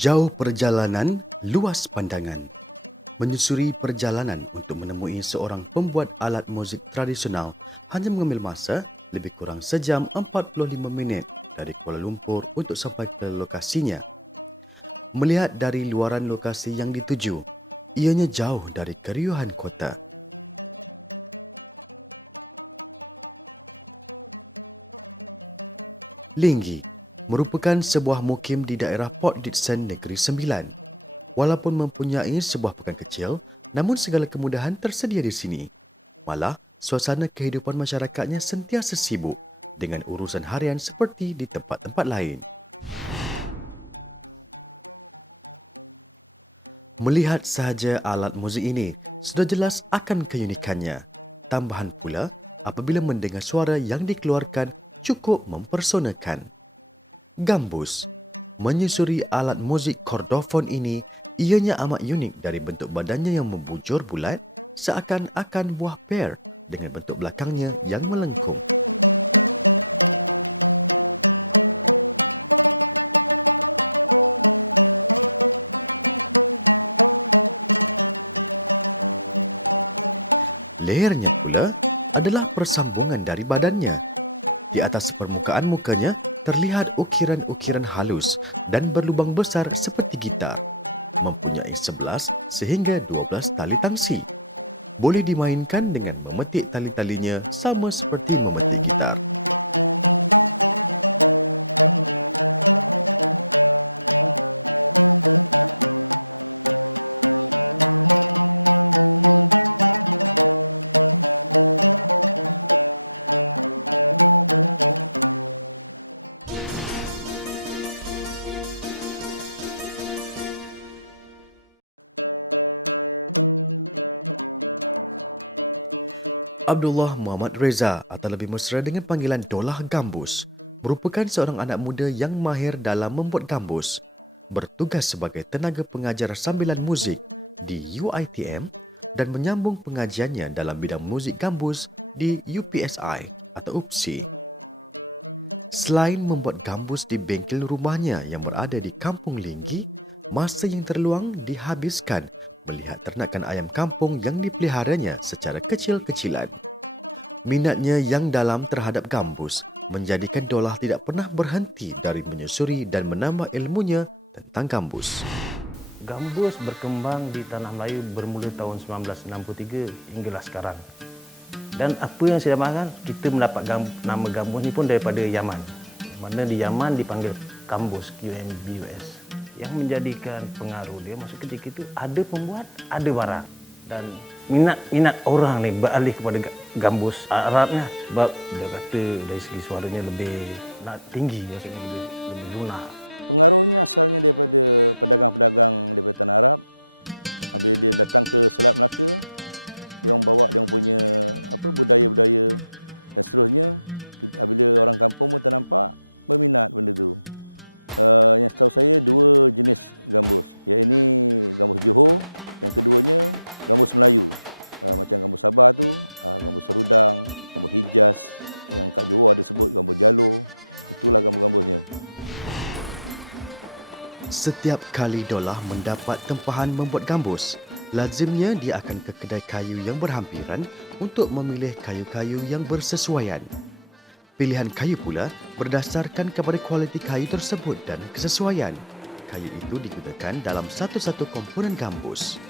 Jauh perjalanan, luas pandangan. Menyusuri perjalanan untuk menemui seorang pembuat alat muzik tradisional hanya mengambil masa lebih kurang sejam 45 minit dari Kuala Lumpur untuk sampai ke lokasinya. Melihat dari luaran lokasi yang dituju, ianya jauh dari keriuhan kota. Linggi merupakan sebuah mukim di daerah Port Dickson, Negeri Sembilan. Walaupun mempunyai sebuah pekan kecil, namun segala kemudahan tersedia di sini. Malah, suasana kehidupan masyarakatnya sentiasa sibuk dengan urusan harian seperti di tempat-tempat lain. Melihat sahaja alat muzik ini, sudah jelas akan keunikannya. Tambahan pula, apabila mendengar suara yang dikeluarkan cukup mempersonakan. Gambus. Menyusuri alat muzik kordofon ini, ianya amat unik dari bentuk badannya yang membujur bulat, seakan-akan buah pear dengan bentuk belakangnya yang melengkung. Lehernya pula adalah persambungan dari badannya. Di atas permukaan mukanya terlihat ukiran-ukiran halus dan berlubang besar seperti gitar. Mempunyai 11 sehingga 12 tali tangsi. Boleh dimainkan dengan memetik tali-talinya sama seperti memetik gitar. Abdullah Muhammad Reza atau lebih mesra dengan panggilan Dolah Gambus merupakan seorang anak muda yang mahir dalam membuat gambus. Bertugas sebagai tenaga pengajar sambilan muzik di UiTM dan menyambung pengajiannya dalam bidang muzik gambus di UPSI atau UPSI. Selain membuat gambus di bengkel rumahnya yang berada di Kampung Linggi, masa yang terluang dihabiskan melihat ternakan ayam kampung yang dipeliharanya secara kecil-kecilan. Minatnya yang dalam terhadap gambus menjadikan Dolah tidak pernah berhenti dari menyusuri dan menambah ilmunya tentang gambus. Gambus berkembang di tanah Melayu bermula tahun 1963 hinggalah sekarang. Dan apa yang saya dapatkan, kita mendapat nama gambus ni pun daripada Yaman. Mana di Yaman dipanggil Kambus, QMBUS. Yang menjadikan pengaruh dia, maksud ketika itu ada pembuat, ada barang. Dan minat orang ni beralih kepada gambus Arabnya sebab dia kata dari segi suaranya lebih tinggi, maksudnya lebih lunak. Pengaruhnya asalnya daripada pedagang-pedagang daripada tanah Arab. Apabila dia datang ke Selat Melaka, dia orang bawa dia orang punya budaya-budaya dan seterusnya. Apabila orang kampung pun ternampak berminat benda tu. Yang setahu saya dua jenis gambus. Yang ini gambus Johor, yang keduanya gambus Melayu. Macam gambus Sabah tu, gambus Serudang, gambus Hijaz. Yang kat Johor ada sebut gambus Jalur. Itulah gambus-gambusnya. Setiap kali Dolah mendapat tempahan membuat gambus, lazimnya dia akan ke kedai kayu yang berhampiran untuk memilih kayu-kayu yang bersesuaian. Pilihan kayu pula berdasarkan kepada kualiti kayu tersebut dan kesesuaian. Kayu itu digunakan dalam satu-satu komponen gambus.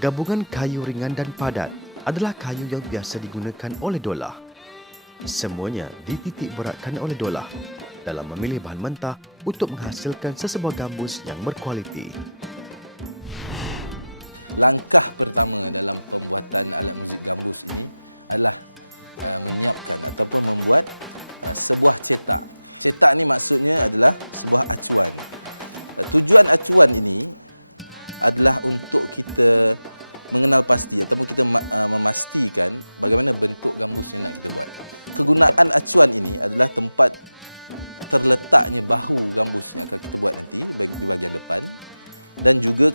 Gabungan kayu ringan dan padat adalah kayu yang biasa digunakan oleh Dolah. Semuanya dititik beratkan oleh Dolah dalam memilih bahan mentah untuk menghasilkan sesebuah gambus yang berkualiti. Langkah pertama dalam pembuatan alat muzik gambus ini adalah menyiapkan ataupun membuat sebuah cetak. Cetak ni maksudnya adalah sebuah acuan. Tujuan acuan ini adalah untuk kita mengenal pasti ataupun kita memastikan bagaimana bentuk gambus yang nak kita buat. Kegunaan acuan ini adalah tempat terletaknya bahu gambus yang akan kita buat nanti di bahagian depan dan juga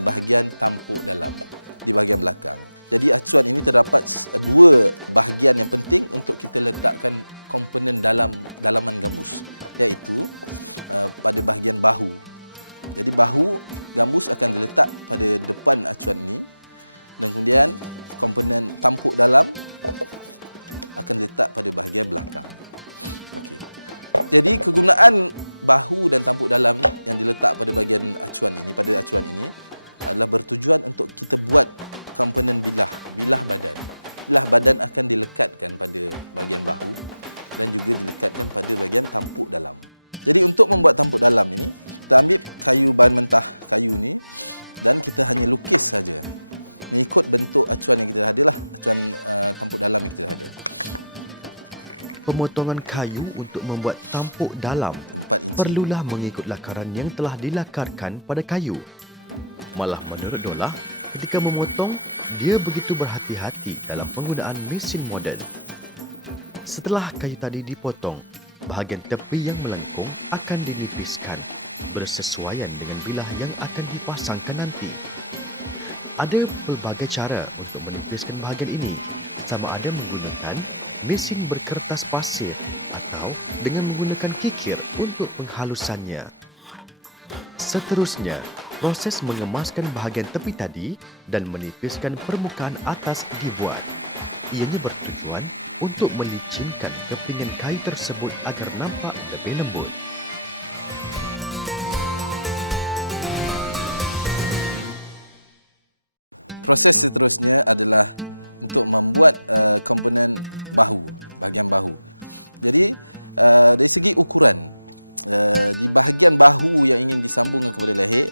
bahagian tampuk dalam di bahagian belakang. Jadi acuan ini terdapat dua bahagian yang penting untuk kita letakkan komponen dalaman gambus, iaitu pada bahagian bahu Jadi bahu gambus akan diletak pada depan acuan ini dan kemudian komponen tampuk dalam akan diletak pada bahagian belakang. Okey. Jadi kegunaan bahu dan tampuk dalam yang diletak pada bahagian acuan ini, pada acuan ini adalah bertujuan untuk kita buat komponen bilah badan. Bilah badan akan dilekatkan pada bahagian bahu dan juga dilekatkan pada bahagian tampuk dalam. Jadi untuk membuat tampuk dalam ini, kita ambil kayu bahan mentah kayu ni dan kita hanya lukis saja mengikut bentuk acuan yang kita ada lah, acuan tampuk dalam yang kita ada. Pemotongan kayu untuk membuat tampuk dalam 4 inci. perlulah mengikut lakaran yang telah dilakarkan pada kayu. Malah menurut Dolah, ketika memotong, dia begitu berhati-hati dalam penggunaan mesin moden. Setelah kayu tadi dipotong, bahagian tepi yang melengkung akan dinipiskan bersesuaian dengan bilah yang akan dipasangkan nanti. Ada pelbagai cara untuk menipiskan bahagian ini, sama ada menggunakan mesin berkertas pasir atau dengan menggunakan kikir untuk penghalusannya. Seterusnya, proses mengemaskan bahagian tepi tadi dan menipiskan permukaan atas dibuat. Ianya bertujuan untuk melicinkan kepingan kayu tersebut agar nampak lebih lembut. Proses seterusnya adalah untuk membuat komponen bahu, bahagian bahu. Jadi dari segi ukuran, di bahagian bahu yang ingin disambungkan kepada leher,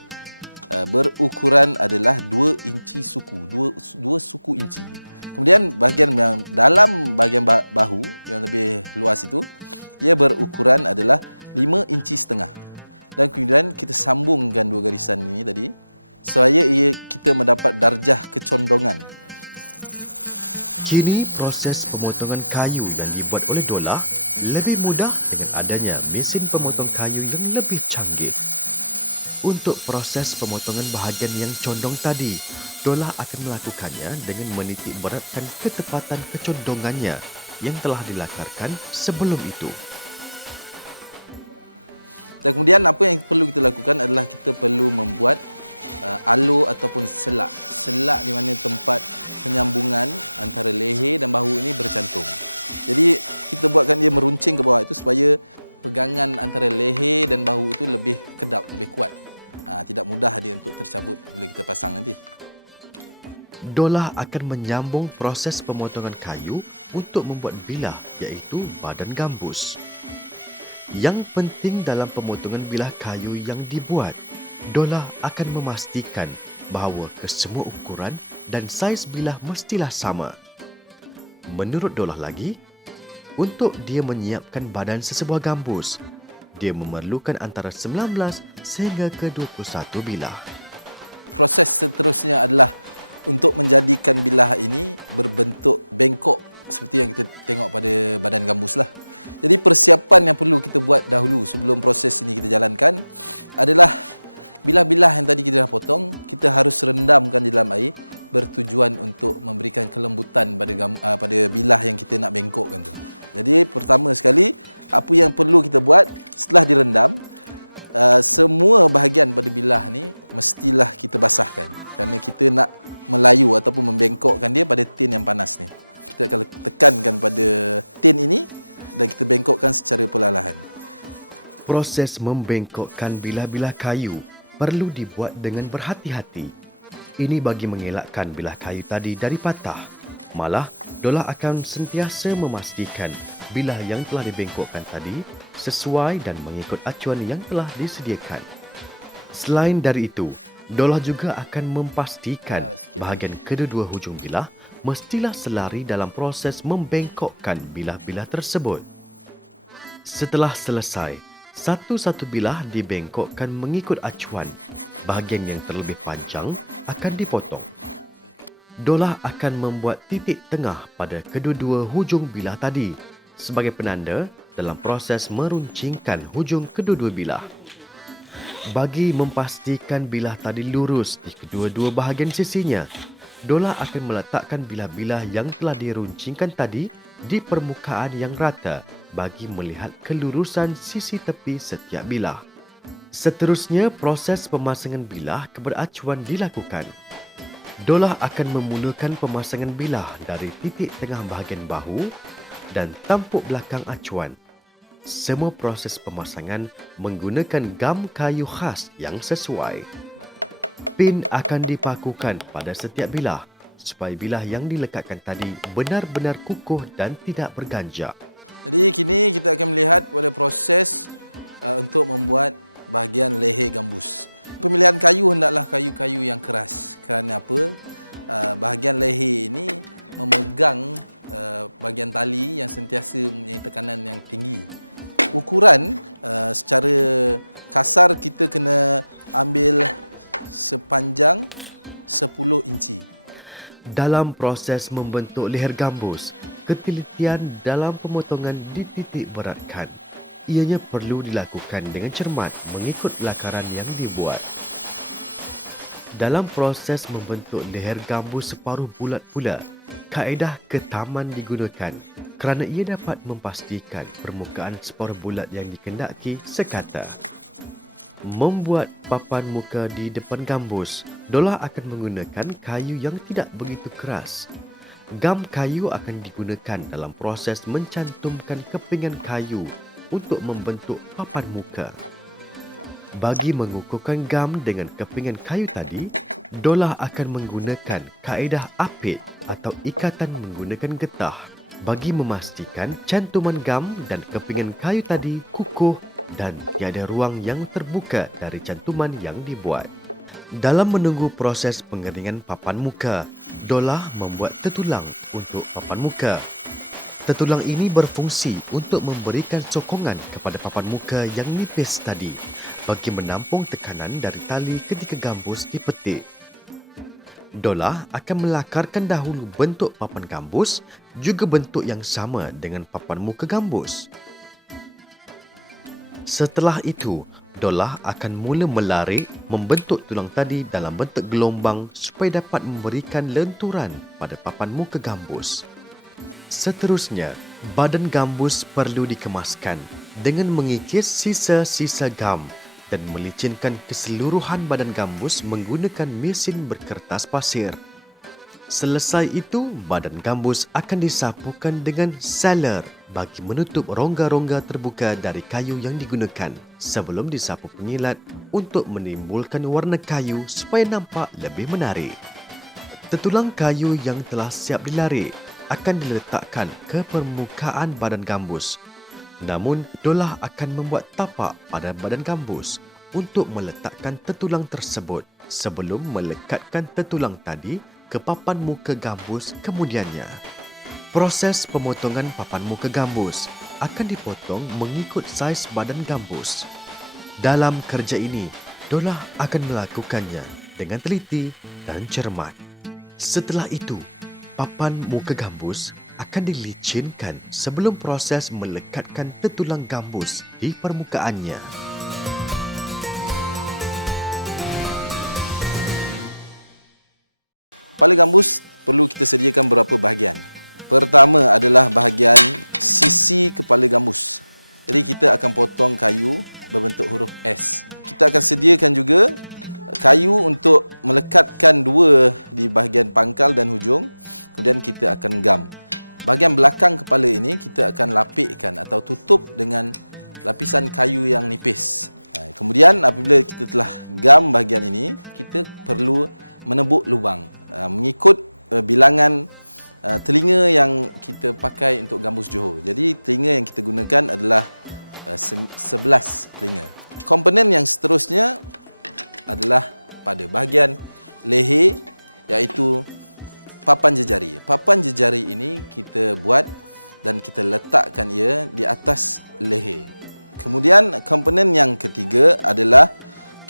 berukuran adalah 2 inci suku, 2 suku inci. Kemudian bahagian yang dalam bahagian bahu yang lebih luas itu, ia berukuran adalah 5 inci setengah. Dan kemudian kita sambungkan 2 garisan ini tadi, supaya kita mendapat darjah kecondongan. Kini proses pemotongan kayu yang dibuat oleh Dolah lebih mudah dengan adanya mesin pemotong kayu yang lebih canggih. Untuk proses pemotongan bahagian yang condong tadi, Dolah akan melakukannya dengan menitik beratkan ketepatan kecondongannya yang telah dilakarkan sebelum itu. Dan kemudian apa yang perlu kita lakukan adalah kita perlu membuat alur ataupun selak. Selak di mana tempat penyambungan antara leher dan bahu ini bercantum. Jadi kita buatkan dia meruncing ke bawah itu supaya pegangan antara leher dan bahu itu lebih kedap, lebih kuat. Tidak mudah dia untuk tercabut bila kita pasang nanti. Dolah akan menyambung proses pemotongan kayu untuk membuat bilah, iaitu badan gambus. Yang penting dalam pemotongan bilah kayu yang dibuat, Dolah akan memastikan bahawa kesemua ukuran dan saiz bilah mestilah sama. Menurut Dolah lagi, untuk dia menyiapkan badan sesebuah gambus, dia memerlukan antara 19 sehingga ke 21 bilah. Proses seterusnya adalah untuk menjadikan bilah ini berbentuk bengkok seperti yang kita tengok pada badan gambus lah. Jadi persiapan yang perlu kita buat dahulu sebelum proses ini kita jalankan adalah bilah-bilah yang tadi kita dah potong, kita harus rendamkan di dalam air bertujuan untuk memberikan kelembutan pada bilah yang kita nak bengkokkan tu. Jadi pertama sekali, apa yang perlu kita buat setelah direndam, semua bahagian pada bilah ni mestilah kita basahkan kerana kita nak melayu ataupun membengkokkan dia pada tin yang panas ni. Kita akan tekankan pada tin ini dan kita bengkokkan secara perlahan. Proses membengkokkan bilah-bilah kayu perlu dibuat dengan berhati-hati. Ini bagi mengelakkan bilah kayu tadi dari patah. Malah, Dolah akan sentiasa memastikan bilah yang telah dibengkokkan tadi sesuai dan mengikut acuan yang telah disediakan. Selain dari itu, Dolah juga akan memastikan bahagian kedua-dua hujung bilah mestilah selari dalam proses membengkokkan bilah-bilah tersebut. Setelah selesai, satu-satu bilah dibengkokkan mengikut acuan. Bahagian yang terlebih panjang akan dipotong. Dolah akan membuat titik tengah pada kedua-dua hujung bilah tadi sebagai penanda dalam proses meruncingkan hujung kedua-dua bilah. Bagi memastikan bilah tadi lurus di kedua-dua bahagian sisinya, Dolah akan meletakkan bilah-bilah yang telah diruncingkan tadi di permukaan yang rata bagi melihat kelurusan sisi tepi setiap bilah. Seterusnya, proses pemasangan bilah kepada acuan dilakukan. Dolah akan memulakan pemasangan bilah dari titik tengah bahagian bahu dan tampuk belakang acuan. Semua proses pemasangan menggunakan gam kayu khas yang sesuai. Pin akan dipakukan pada setiap bilah supaya bilah yang dilekatkan tadi benar-benar kukuh dan tidak berganjak. Jadi kini kita akan melihat pada proses untuk membuat bahagian leher gambus. Pemilihan kayu hendaklah kayu-kayu yang keras. Kerana apa? Bahagian leher ini memegang bahagian tali yang sentiasa mempunyai tekanan yang tinggi. Ukuran secara kasar kita kena ambil sepanjang 10 inci. Dalam proses membentuk leher gambus, ketelitian dalam pemotongan dititik beratkan. Ianya perlu dilakukan dengan cermat mengikut lakaran yang dibuat. Dalam proses membentuk leher gambus separuh bulat pula, kaedah ketaman digunakan kerana ia dapat memastikan permukaan separuh bulat yang dikendaki sekata. Membuat papan muka di depan gambus, Dolah akan menggunakan kayu yang tidak begitu keras. Gam kayu akan digunakan dalam proses mencantumkan kepingan kayu untuk membentuk papan muka. Bagi mengukuhkan gam dengan kepingan kayu tadi, Dolah akan menggunakan kaedah apit atau ikatan menggunakan getah bagi memastikan cantuman gam dan kepingan kayu tadi kukuh dan tiada ruang yang terbuka dari cantuman yang dibuat. Dalam menunggu proses pengeringan papan muka, Dolah membuat tetulang untuk papan muka. Tetulang ini berfungsi untuk memberikan sokongan kepada papan muka yang nipis tadi bagi menampung tekanan dari tali ketika gambus dipetik. Dolah akan melakarkan dahulu bentuk papan gambus, juga bentuk yang sama dengan papan muka gambus. Setelah itu, Dolah akan mula melarik membentuk tulang tadi dalam bentuk gelombang supaya dapat memberikan lenturan pada papan muka gambus. Seterusnya, badan gambus perlu dikemaskan dengan mengikis sisa-sisa gam dan melicinkan keseluruhan badan gambus menggunakan mesin berkertas pasir. Selesai itu, badan gambus akan disapukan dengan sealer bagi menutup rongga-rongga terbuka dari kayu yang digunakan sebelum disapu penyilat untuk menimbulkan warna kayu supaya nampak lebih menarik. Tetulang kayu yang telah siap dilarik akan diletakkan ke permukaan badan gambus. Namun, Dolah akan membuat tapak pada badan gambus untuk meletakkan tetulang tersebut sebelum melekatkan tetulang tadi ke papan muka gambus kemudiannya. Proses pemotongan papan muka gambus akan dipotong mengikut saiz badan gambus. Dalam kerja ini, Dolah akan melakukannya dengan teliti dan cermat. Setelah itu, papan muka gambus akan dilicinkan sebelum proses melekatkan tetulang gambus di permukaannya. Kepala gambus perlu kita sediakan beberapa bahagian. Pertama adalah bahagian sisi kepala gambus. Jadi kita akan potong kayu berbentuk huruf S. Kita akan sediakan juga kayu untuk melekatkan dua di bahagian pangkal dan hujung. Kemudian kita akan gam. Bahagian belakang kepala ini kita akan lapikkan atau tutup dengan lapisan kayu yang nipis. Kemudian apabila kita telah gam bahagian ini, kita perlu menebuk lubang mengikut bilangan telinga yang kita pakai untuk gambus Johor. Jadi telinga yang kita gunakan adalah 11 telinga. Komponen yang seterusnya adalah pada bahagian leher, iaitu papan jejari. Papan jejari ini kita buat dan kita letakkan ia di atas leher. Kemudian komponen yang ketiga adalah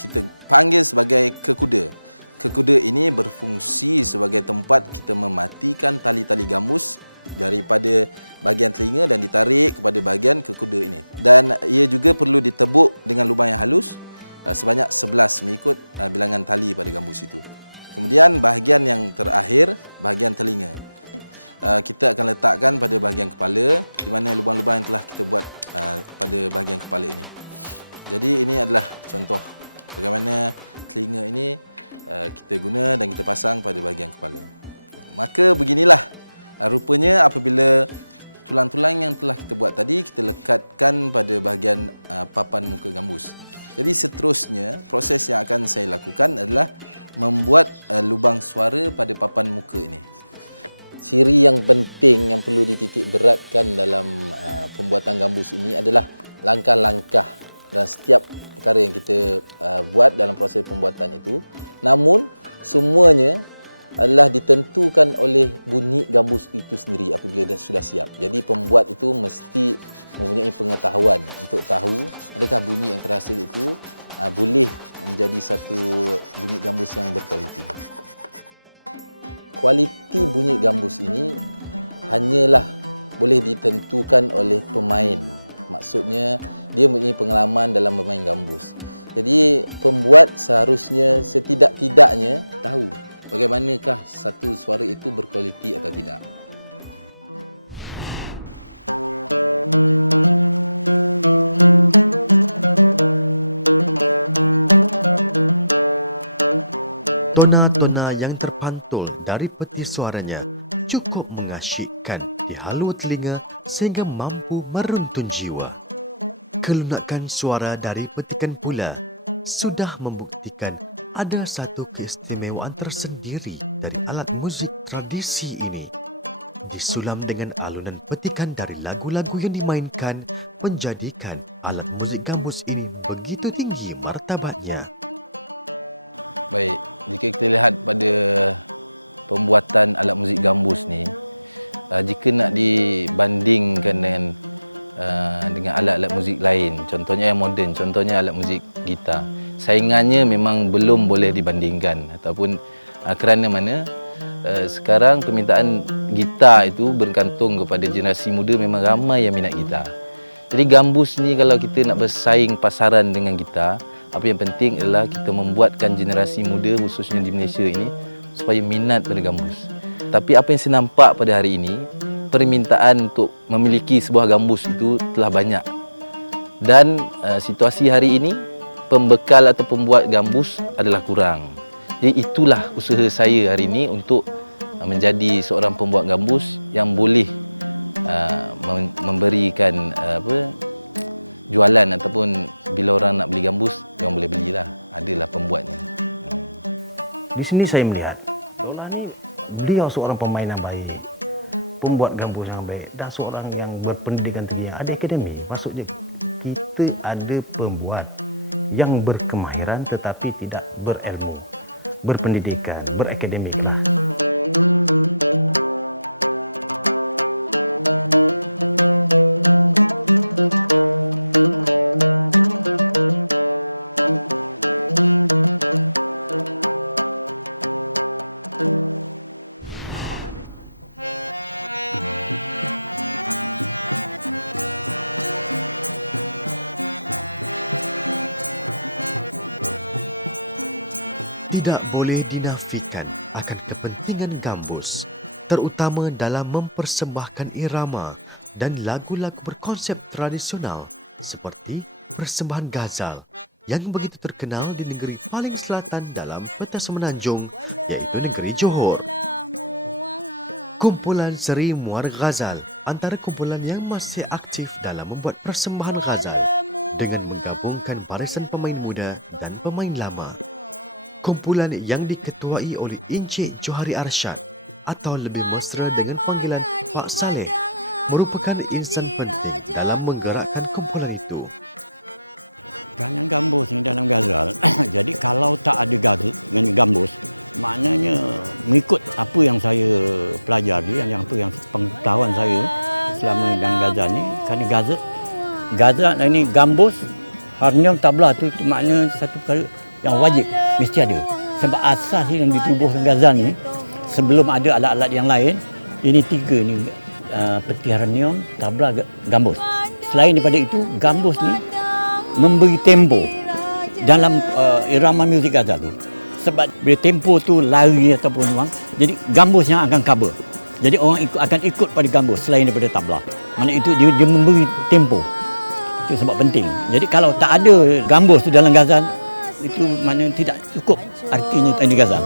kita panggil sebagai kekuda. Kekuda ini berfungsi sebagai tempat kita mematikan tali-tali gambus daripada bahagian telinga dan ditarik kepada bahagian kekuda ini. Dan ia juga perlu ditebuk dengan lubang yang halus sebanyak 11 mengikut bilangan tali pada gambus itu. Kemudian bahagian yang terakhir, bahagian telinga. Kita akan letakkan pada bahagian kepala di mana lubang-lubang yang telah kita buat pada bahagian kepala ini. Jadi ini adalah contoh bagaimana telinga ini kita guna dan kita pasang pada bahagian kepala. Maka beginilah rupanya apabila tulang-tulang yang telah kita buat tadi kita lekatkan pada bahagian papan muka gambus. Jadi seterusnya proses yang akan saya lakukan adalah membuat lubang suara pada papan muka ini. Ciri yang penting yang perlu dititik beratkan dalam pembuatan gambus ini adalah langkah-langkah dan setiap perkara yang kita buat dalam proses pembuatan itu. Namun semuanya adalah ditentukan oleh bunyi gambus itu sendiri apabila sudah siap. Jadi pembuat itu mesti mempunyai pengetahuan untuk tahu adakah bunyi yang terhasil itu boleh menjadi satu bunyi gambus yang berkualiti. Kualiti bunyi gambus ini hanyalah boleh ditentukan oleh pemain. Maksudnya dia mempunyai pengalaman dalam bermain gambus. Jadi pembuat seharusnya setidak-tidaknya tahu bagaimanakah satu suara itu berkualiti atau tidak. Tona-tona yang terpantul dari peti suaranya cukup mengasyikkan di haluan telinga sehingga mampu meruntun jiwa. Kelunakan suara dari petikan pula sudah membuktikan ada satu keistimewaan tersendiri dari alat muzik tradisi ini. Disulam dengan alunan petikan dari lagu-lagu yang dimainkan menjadikan alat muzik gambus ini begitu tinggi martabatnya. Baik, jika kita lihat pada pembuatan alat muzik gambus ni, jika nak dibandingkan dengan alat-alat muzik lain, contohnya yang moden, contohnya alat muzik gitar, saingannya memang belum boleh dibandingkan ataupun kerana mana sekarang permintaan gitar itu bergantung kepada generasi muda, memang ramai yang minat gitar. Jadi gambus ni kalau kita nak bersaing pasaran dengan gitar, apa yang penting adalah kita membuatkan generasi muda khususnya di Malaysia ini supaya minat pada gambus. Tapi apa yang saya nampak pada hari ini, permintaan untuk memiliki sebuah gambus itu telah banyak. Dan situasi hari ini, pembekal atau pembuat gambus adalah kurang. Jadi itulah usaha saya hari ini untuk menjadi seorang pembuat gambus yang boleh memberikan jualan ataupun bila orang nak beli gambus, dia boleh belilah. Adalah pembuatnya. Di sini saya melihat Tola ni beliau seorang pemain yang baik, pembuat gambus yang baik dan seorang yang berpendidikan tinggi, ada akademi. Maksudnya kita ada pembuat yang berkemahiran tetapi tidak berilmu, berpendidikan, berakademik lah. Tidak boleh dinafikan akan kepentingan gambus, terutama dalam mempersembahkan irama dan lagu-lagu berkonsep tradisional seperti persembahan ghazal yang begitu terkenal di negeri paling selatan dalam peta semenanjung, iaitu negeri Johor. Kumpulan Seri Muar Ghazal antara kumpulan yang masih aktif dalam membuat persembahan ghazal dengan menggabungkan barisan pemain muda dan pemain lama. Kumpulan yang diketuai oleh Encik Johari Arsyad atau lebih mesra dengan panggilan Pak Saleh merupakan insan penting dalam menggerakkan kumpulan itu. Dengan gambus ni dalam ghazal, jadi kalau tak ada gambus, maknanya mengikut apa yang saya pelajari, yang pengetahuan saya selama dalam ghazal ni, kerana ghazal ini gambus, harmonium, tabla tu makna satu perkara yang wajib, mesti ada. Sebab asas yang ditubuhkan ghazal ni, sebelum ada alat-alat yang lain, ini tiga ni, peti harmonium, tabla, gambus. Selain daripada itu, gambus ni memberi tempo dalam irama muzik ghazal tu. Sebab bila tempo tu lari ataupun orang, jadi gambus yang akan cover. Jadi orang akan ikut pada gambus selain daripada tabla. Maksudnya itu dia memberi tempo. Itu sebab penting. Jadi kalau tak ada gambus tu dalam ghazal, itu maknanya tidak cukup artinya tadi ghazal.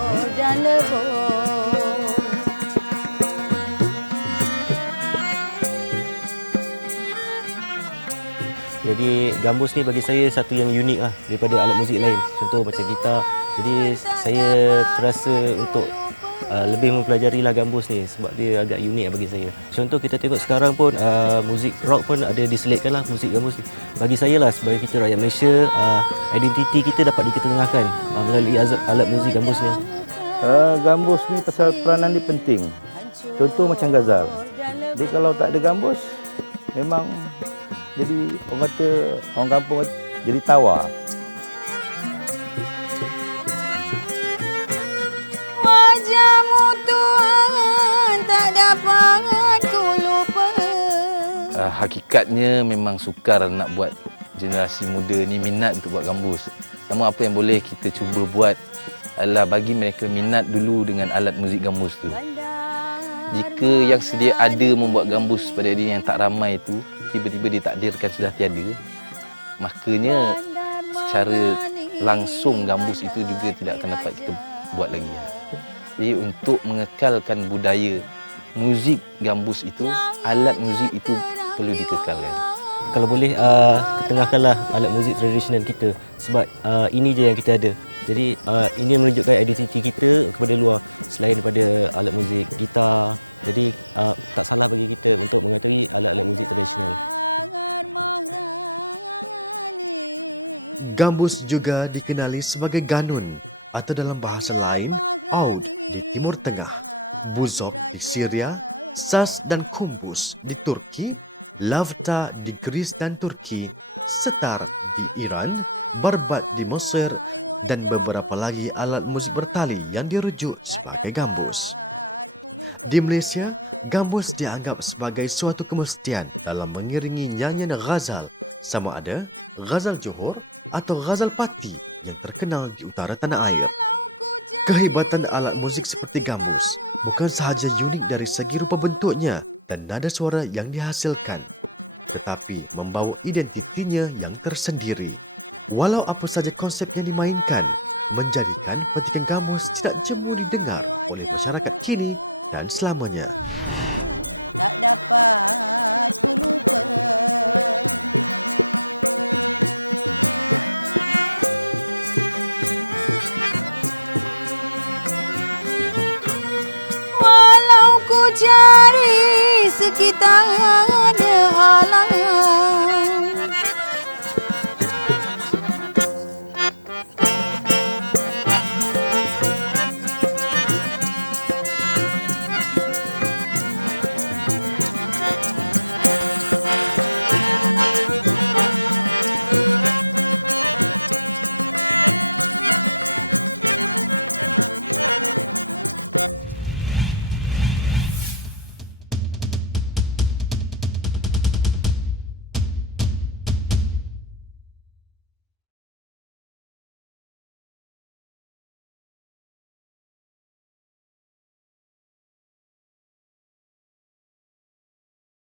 Jadi gambus ni bagi saya satu yang unik lah daripada alat muzik lain. Contoh macam gitar. Jadi saya terasa untuk lebih mempelajari lah gambus ni sebab dia agak unik bagi saya. Contoh kita tengok sekarang pun muzik rock pun ada diselitkan lah muzik gambus ni. Bagi saya lah sebagai kita rakyat Malaysia, identiti kita dapat diketengahkan melalui alat muzik gambus ni. Gambus ni pasal peranan dia penting. Contoh macam ghazal. Jadi kalau tak ada gambus, memang jadi orang kata, orang kampung kata, jadi tawar. Wajahmu Tuhan tak dapat ku lupa. Hakikatnya memang sukar nak buat generasi muda ni minat untuk buat gambus. Namun apa yang boleh kita cuba buat adalah bagi mereka minat dulu dengan alat muzik gambus tu. Jika yang sedia ada membuat gambus pada diri yang tak ramai itu tiba-tiba ditakdirkan sudah tiada, makanya secara langsung gambus itu juga tidak akan dapat kita buat lagi. Jadi untuk mengekalkan budaya muzik gambus itu, alat muzik itu perlu dikekalkan. Kalau boleh ketengahkanlah alat muzik tradisional kita sebab ini je yang kita ada. Jadi ini menunjukkan identiti kita kepada luar selain daripada alat muzik gitar. Jadi tak salah bagi kita untuk mengetahui alat-alat muzik tradisional. Gambus juga dikenali sebagai ganun atau dalam bahasa lain oud di Timur Tengah, buzok di Syria, saz dan kumbus di Turki, lavta di Greece dan Turki, setar di Iran, barbat di Mesir dan beberapa lagi alat muzik bertali yang dirujuk sebagai gambus. Di Malaysia, gambus dianggap sebagai suatu kemestian dalam mengiringi nyanyian ghazal, sama ada ghazal Johor atau ghazal Pati yang terkenal di utara tanah air. Kehebatan alat muzik seperti gambus bukan sahaja unik dari segi rupa bentuknya dan nada suara yang dihasilkan, tetapi membawa identitinya yang tersendiri. Walau apa saja konsep yang dimainkan, menjadikan petikan gambus tidak jemu didengar oleh masyarakat kini dan selamanya. Tak dapat ku lupa. Walau ku cari sekitar